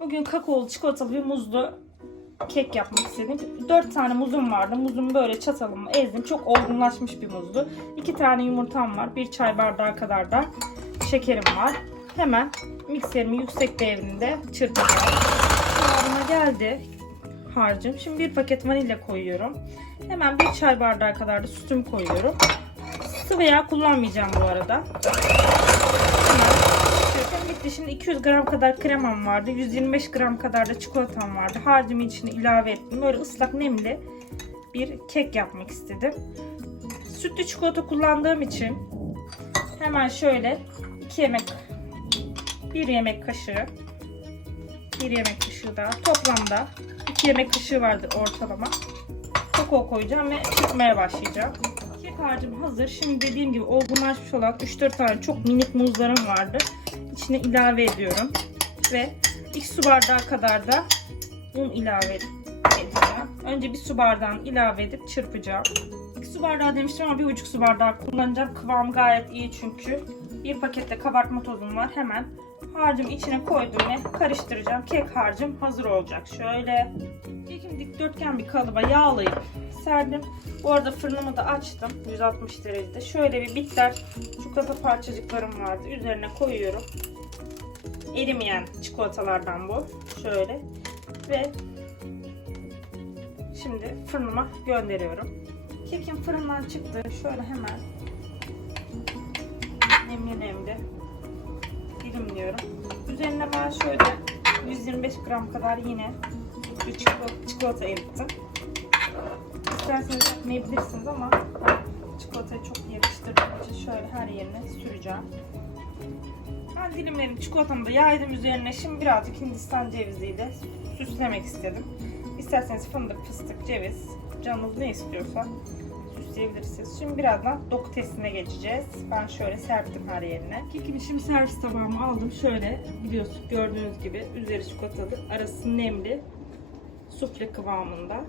Bugün kakaolu çikolatalı bir muzlu kek yapmak istedim. 4 tane muzum vardı. Muzumu böyle çatalımla ezdim. Çok olgunlaşmış bir muzdu. 2 tane yumurtam var. 1 çay bardağı kadar da şekerim var. Hemen mikserimi yüksek devrinde çırpacağım. Kıvamına geldi harcım. Şimdi bir paket vanilya koyuyorum. Hemen bir çay bardağı kadar da sütüm koyuyorum. Sıvı yağ kullanmayacağım bu arada. Hemen çırpıyorum. Bitti. Şimdi 200 gram kadar kremam vardı. 125 gram kadar da çikolatam vardı. Harcımı içine ilave ettim. Böyle ıslak nemli bir kek yapmak istedim. Sütlü çikolata kullandığım için hemen şöyle 2 yemek 1 yemek kaşığı 1 yemek kaşığı daha toplamda 2 yemek kaşığı vardır ortalama. Kakao koyacağım ve çırpmaya başlayacağım. Kek harcım hazır. Şimdi dediğim gibi olgunlaşmış olan 3-4 tane çok minik muzlarım vardı. İçine ilave ediyorum. Ve 2 su bardağı kadar da un ilave edeceğim. Önce bir su bardağını ilave edip çırpacağım. 2 su bardağı demiştim ama 1,5 su bardağı kullanacağım. Kıvam gayet iyi çünkü. Bir pakette kabartma tozum var. Hemen harcımı içine koydum ve karıştıracağım. Kek harcım hazır olacak. Şöyle kekim dikdörtgen bir kalıba yağlayıp serdim. Bu arada fırınımı da açtım 160 derecede. Şöyle bir bitter çikolata parçacıklarım vardı. Üzerine koyuyorum. Erimeyen çikolatalardan bu. Şöyle. Ve şimdi fırınıma gönderiyorum. Kekim fırından çıktı. Şöyle hemen nemli nemli dilimliyorum. Üzerine ben şöyle 125 gram kadar yine bir çikolata, çikolata erittim. İsterseniz yapmayabilirsiniz ama çikolatayı çok yakıştırdığım için şöyle her yerine süreceğim. Ben dilimlerim çikolatamı da yaydım üzerine. Şimdi birazcık hindistan ceviziyle süslemek istedim. İsterseniz fındık, fıstık, ceviz, canınız ne istiyorsa süsleyebilirsiniz. Şimdi birazdan doku testine geçeceğiz. Ben şöyle serptim her yerine. Kekimi şimdi servis tabağıma aldım. Şöyle biliyorsunuz gördüğünüz gibi üzeri çikolatalı, arası nemli, sufle kıvamında.